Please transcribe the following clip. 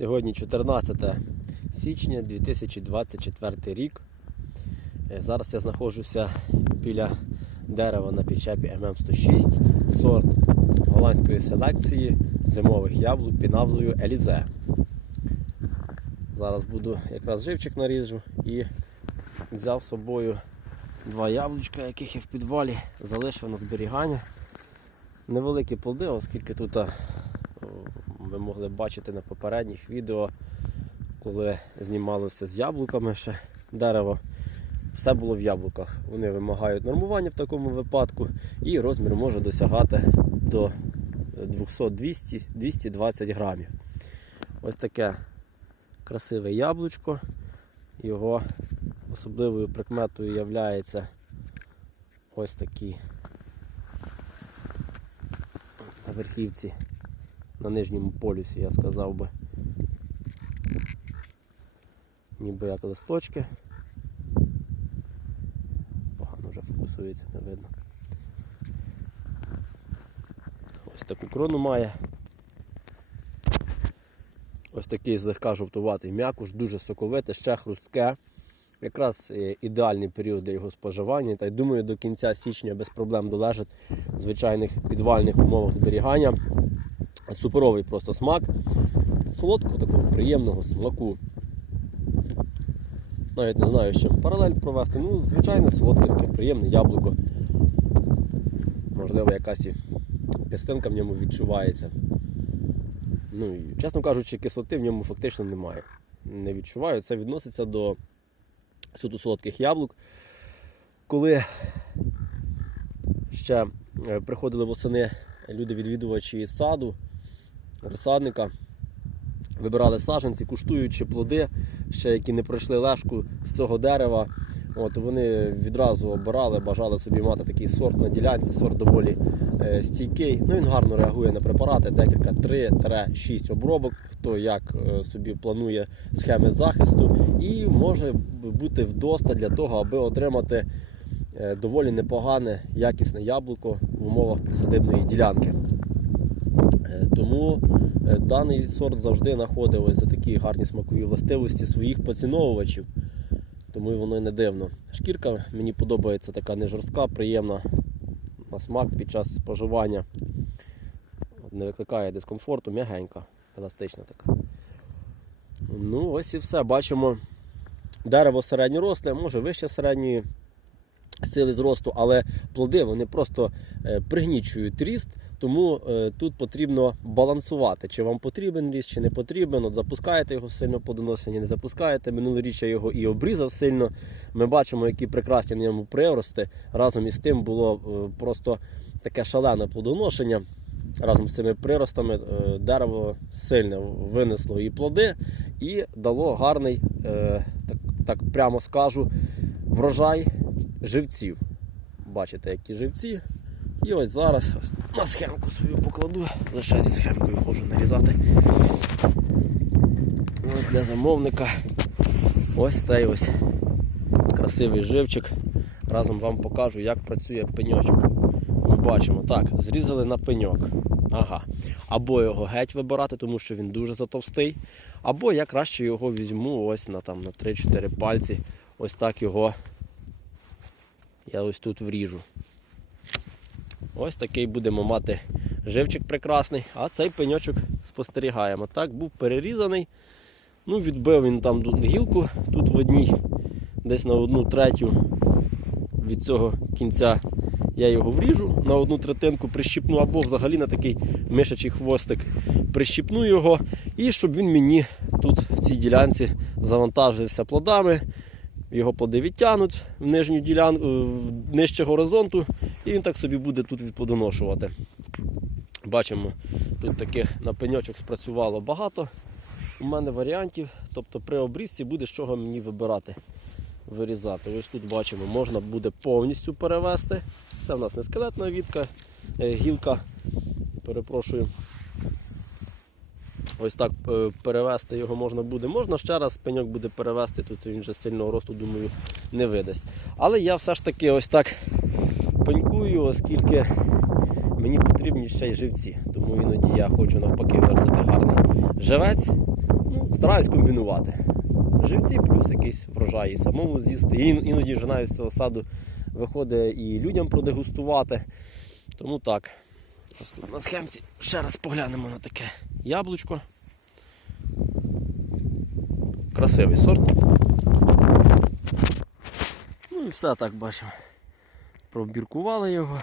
Сьогодні 14 січня 2024 рік. Е, Зараз я знаходжуся біля дерева на підчепі ММ106, сорт голландської селекції зимових яблук під назвою Елізе. Зараз буду якраз живчик наріжу і взяв з собою два яблучка, яких я в підвалі залишив на зберігання. Невеликі плоди, оскільки тут ви могли бачити на попередніх відео, коли знімалося з яблуками ще дерево. Все було в яблуках. Вони вимагають нормування в такому випадку, і розмір може досягати до 200-200-220 грамів. Ось таке красиве яблучко. Його особливою прикметою являється ось такі на верхівці, на нижньому полюсі, я сказав би. Ніби як листочки. Погано вже фокусується, не видно. Ось таку крону має. Ось такий злегка жовтуватий м'якуш, дуже соковите, ще хрустке. Якраз е, ідеальний період для його споживання. Та й думаю, до кінця січня без проблем долежить в звичайних підвальних умовах зберігання. Суперовий просто смак. Солодкого такого приємного смаку. Навіть не знаю, чим паралель провести. Ну, звичайне солодке таке приємне яблуко. Можливо, якась і кислинка в ньому відчувається. Ну і, чесно кажучи, кислоти в ньому фактично немає. Не відчуваю. Це відноситься до суто солодких яблук. Коли ще е, приходили восени люди-відвідувачі із саду, розсадника, вибирали саджанці, куштуючи плоди, ще які не пройшли лежку з цього дерева. От, вони відразу обирали, бажали собі мати такий сорт на ділянці, сорт доволі е, стійкий. Ну, він гарно реагує на препарати, декілька 3-6 обробок, хто як е, собі планує схеми захисту, і може бути вдоста для того, аби отримати е, доволі непогане, якісне яблуко в умовах присадибної ділянки. Е, Тому е, даний сорт завжди знаходив за такі гарні смакові властивості своїх поціновувачів. Тому воно і не дивно. Шкірка мені подобається така не жорстка, приємна на смак під час споживання. Не викликає дискомфорту, м'ягенька, еластична така. Ну, ось і все. Бачимо дерево середньоросле, може вище середньої сили зросту, але плоди вони просто е, пригнічують ріст, тому е, тут потрібно балансувати, чи вам потрібен ріст, чи не потрібен. От запускаєте його сильно плодоношення, не запускаєте. Минулоріч я його і обрізав сильно. Ми бачимо, які прекрасні на ньому прирости. Разом із тим було е, просто таке шалене плодоношення. Разом з цими приростами дерево сильне винесло і плоди, і дало гарний, так, так прямо скажу, врожай живців. Бачите, які живці. І ось зараз на схемку свою покладу, лише зі схемкою можу нарізати. Ось для замовника ось цей ось красивий живчик. Разом вам покажу, як працює пеньочок. Ми бачимо, так, зрізали на пеньок. Ага. Або його геть вибирати, тому що він дуже затовстий. Або я краще його візьму ось на, там, на 3-4 пальці. Ось так його я ось тут вріжу. Ось такий будемо мати живчик прекрасний, а цей пеньочок спостерігаємо. Так, був перерізаний. Ну, відбив він там гілку, тут в одній, десь на одну третю від цього кінця я його вріжу, на одну третинку прищіпну, або взагалі на такий мишачий хвостик прищіпну його, і щоб він мені тут в цій ділянці завантажився плодами. Його плоди в нижню ділянку, в нижче горизонту, і він так собі буде тут відплодоношувати. Бачимо, тут таких на пеньочок спрацювало багато. У мене варіантів, тобто при обрізці буде з чого мені вибирати, вирізати. Ось тут бачимо, можна буде повністю перевести. Це в нас не скелетна вітка, е, гілка, перепрошую. Ось так е, перевести його можна буде. Можна ще раз пеньок буде перевести, тут він вже сильного росту, думаю, не видасть. Але я все ж таки ось так пенькую, оскільки мені потрібні ще й живці. Тому іноді я хочу навпаки виростити гарний живець, Ну, стараюсь комбінувати. Живці плюс якийсь врожай і самому з'їсти. І іноді ж навіть з цього саду виходить і людям продегустувати. Тому так. На схемці ще раз поглянемо на таке яблучко. Красивий сорт. Ну і все так бачимо. Пробіркували його.